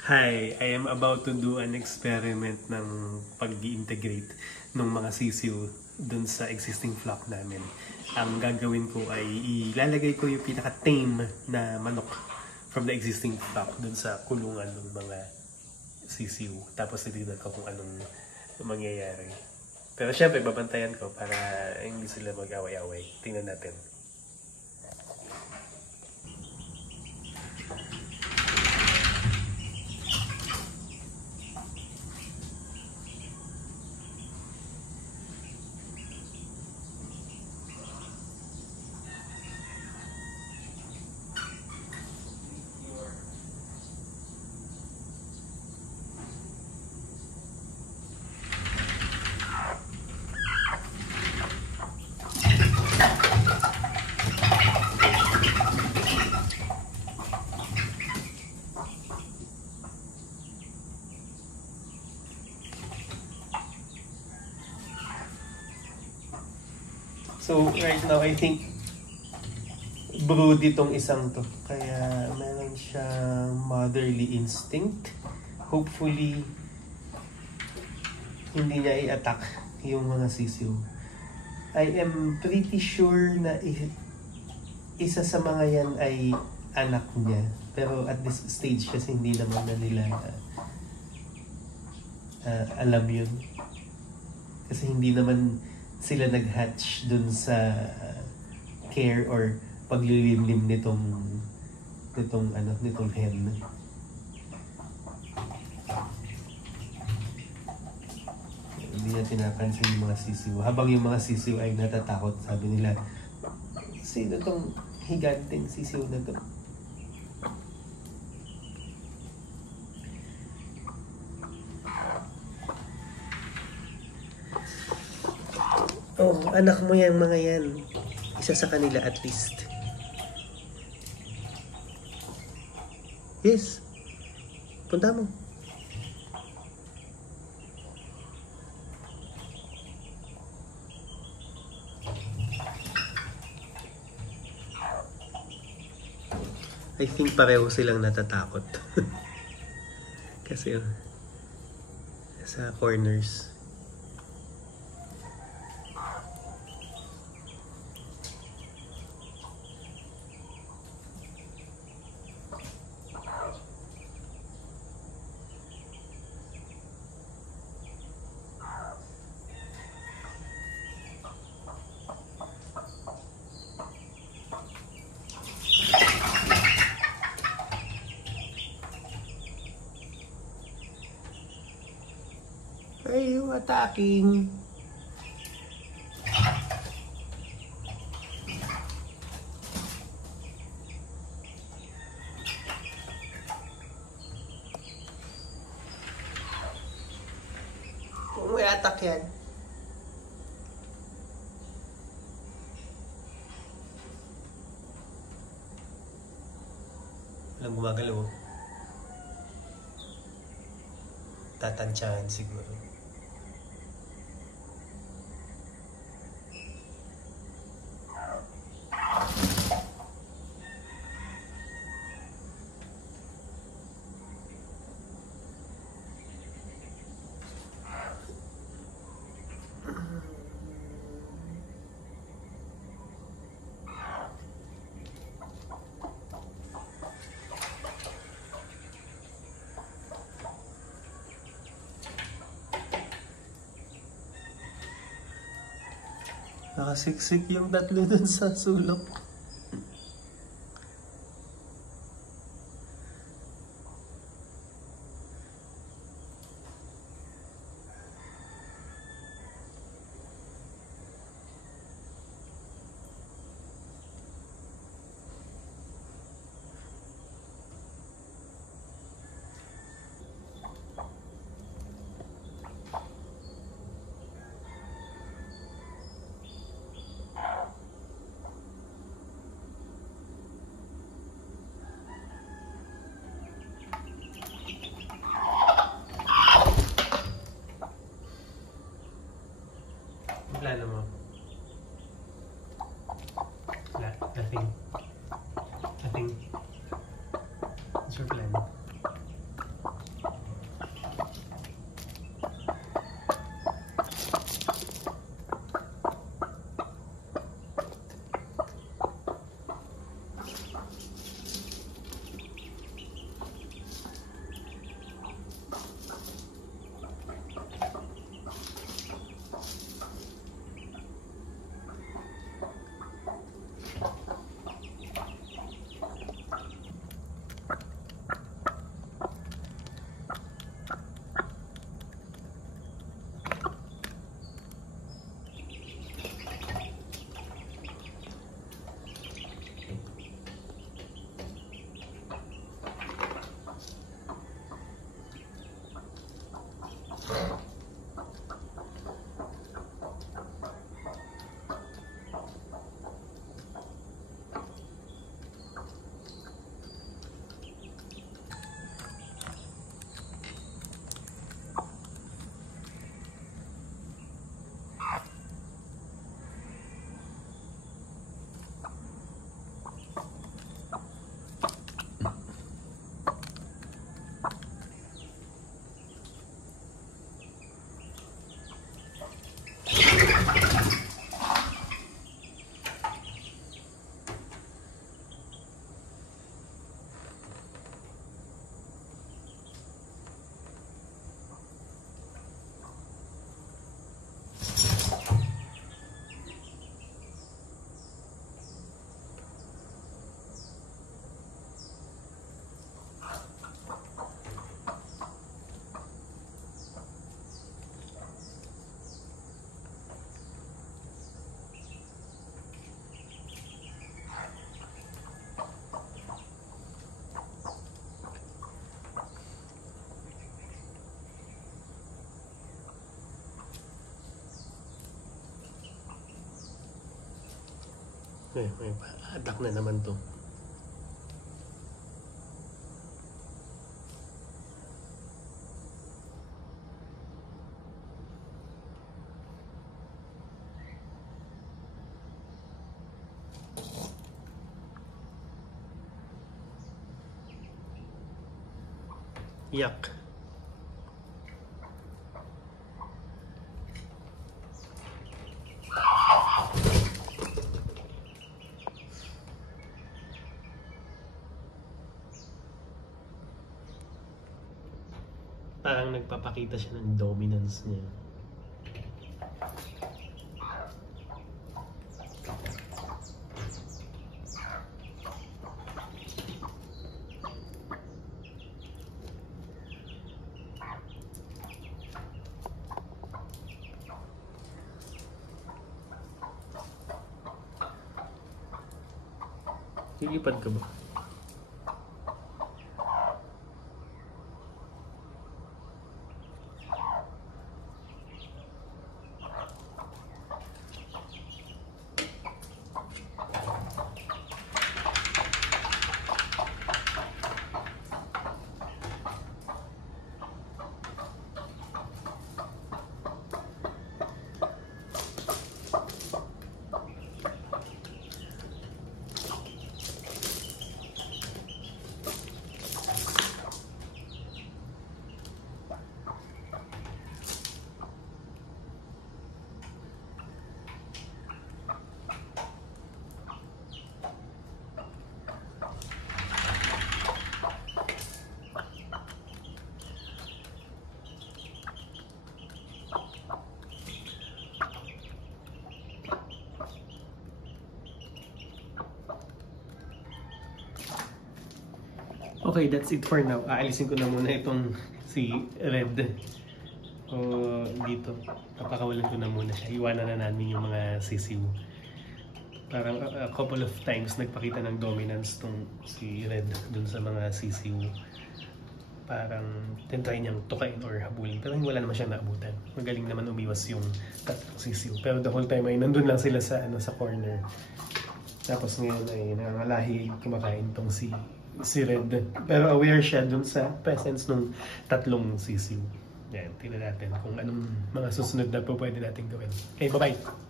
Hi, I am about to do an experiment ng pag-integrate ng mga sisiw dun sa existing flock namin. Ang gagawin ko ay ilalagay ko yung pinaka-tame na manok from the existing flock dun sa kulungan ng mga sisiw. Tapos titignan ko kung anong mangyayari. Pero syempre, babantayan ko para hindi sila mag-away-away. Tingnan natin. So, right now, I think brood itong isang to. Kaya, meron siyang motherly instinct. Hopefully, hindi niya i-attack yung mga sisiw. I am pretty sure na isa sa mga yan ay anak niya. Pero at this stage kasi hindi naman na nila alam yun. Kasi hindi naman sila nag-hatch dun sa care or paglilimlim nitong hen. Hindi na pinapansin yung mga sisiw. Habang yung mga sisiw ay natatakot, sabi nila, sino tong higanteng sisiw na to? Oh, anak mo yan mga yan. Isa sa kanila at least. Yes. Punta mo. I think pareho silang natatakot. Kasi sa corners. Ay, yung attacking. Kung may attack yan. Walang gumagalaw. Tatansyahan siguro. Nakasiksik yung tatlo dun sa sulok. may attack na naman to. Yak. Parang nagpapakita siya ng dominance niya. Lilipad ka ba? Okay, that's it for now. Aalisin ko na muna itong si Red. Dito. Papakawalan ko na muna siya. Iwanan na namin yung mga sisiw. Parang a couple of times nagpakita ng dominance tong si Red dun sa mga sisiw. Parang tintry niyang tukain or habulin. Pero wala naman siyang naabutan. Magaling naman umiwas yung tatlong sisiw. Pero the whole time ay nandun lang sila sa corner. Tapos ngayon ay nangangalahi kumakain tong si Red. Pero aware siya dun sa presence ng tatlong sisiw. Yan, tingnan natin kung anong mga susunod na po pwede natin gawin. Okay, bye-bye!